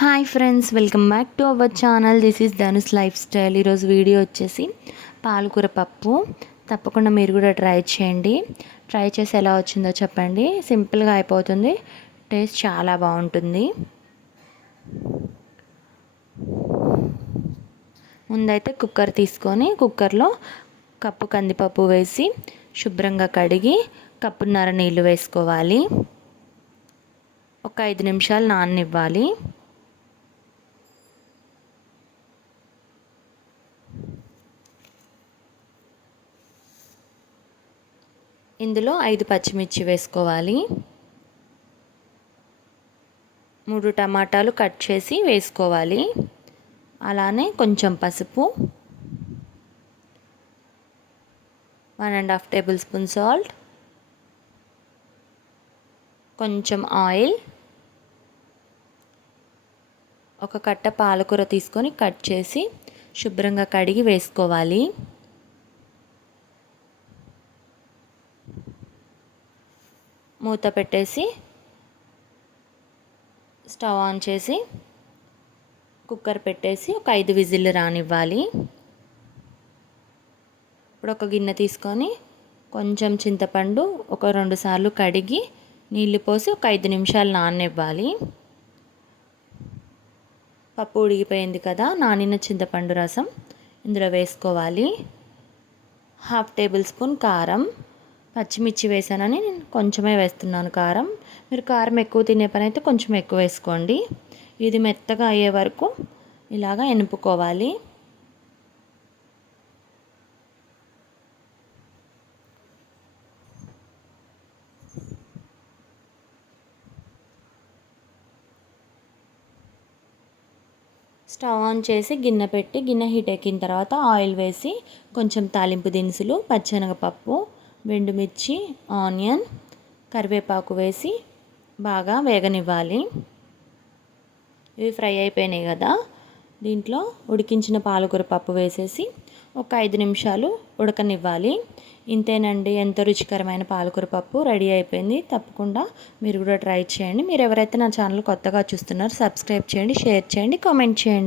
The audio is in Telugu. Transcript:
Hi friends welcome back to our channel this is Dhanus life style ఈరోజు వీడియో వచ్చేసి పాలకూర పప్పు. తప్పకుండా మీరు కూడా ట్రై చేయండి. ట్రై చేసి ఎలా వచ్చిందో చెప్పండి. సింపుల్గా అయిపోతుంది. టేస్ట్ చాలా బాగుంటుంది. ముందైతే కుక్కర్ తీసుకొని కుక్కర్లో కప్పు కందిపప్పు వేసి శుభ్రంగా కడిగి కప్పున్నర నీళ్ళు వేసుకోవాలి. ఒక ఐదు నిమిషాలు నాననివ్వాలి. ఇందులో ఐదు పచ్చిమిర్చి వేసుకోవాలి. మూడు టమాటాలు కట్ చేసి వేసుకోవాలి. అలానే కొంచెం పసుపు. One and half table spoon salt. కొంచెం ఆయిల్. ఒక కట్ట పాలకూర తీసుకొని కట్ చేసి శుభ్రంగా కడిగి వేసుకోవాలి. మూత పెట్టేసి స్టవ్ ఆన్ చేసి కుక్కర్ పెట్టేసి ఒక ఐదు విజిల్లు రానివ్వాలి. ఇప్పుడు ఒక గిన్నె తీసుకొని కొంచెం చింతపండు ఒక రెండు సార్లు కడిగి నీళ్ళు పోసి ఒక ఐదు నిమిషాలు నాననివ్వాలి. పప్పు ఉడిగిపోయింది కదా నానిన చింతపండు రసం ఇందులో వేసుకోవాలి. హాఫ్ టేబుల్ స్పూన్ కారం పచ్చిమిర్చి వేసానని నేను కొంచెమే వేస్తున్నాను కారం. మీరు కారం ఎక్కువ తినే పని అయితే కొంచెం ఎక్కువ వేసుకోండి. ఇది మెత్తగా అయ్యే వరకు ఇలాగా ఎనుపుకోవాలి. స్టవ్ ఆన్ చేసి గిన్నె పెట్టి గిన్నె హీట్ ఎక్కిన తర్వాత ఆయిల్ వేసి కొంచెం తాలింపు దినుసులు పచ్చెనగపప్పు ఎండుమిర్చి ఆనియన్ కరివేపాకు వేసి బాగా వేగనివ్వాలి. ఇవి ఫ్రై అయిపోయినాయి కదా. దీంట్లో ఉడికించిన పాలకూర పప్పు వేసేసి ఒక ఐదు నిమిషాలు ఉడకనివ్వాలి. ఇంతేనండి ఎంతో రుచికరమైన పాలకూర పప్పు రెడీ అయిపోయింది. తప్పకుండా మీరు కూడా ట్రై చేయండి. మీరు ఎవరైతే నా ఛానల్ కొత్తగా చూస్తున్నారో సబ్స్క్రైబ్ చేయండి షేర్ చేయండి కామెంట్ చేయండి.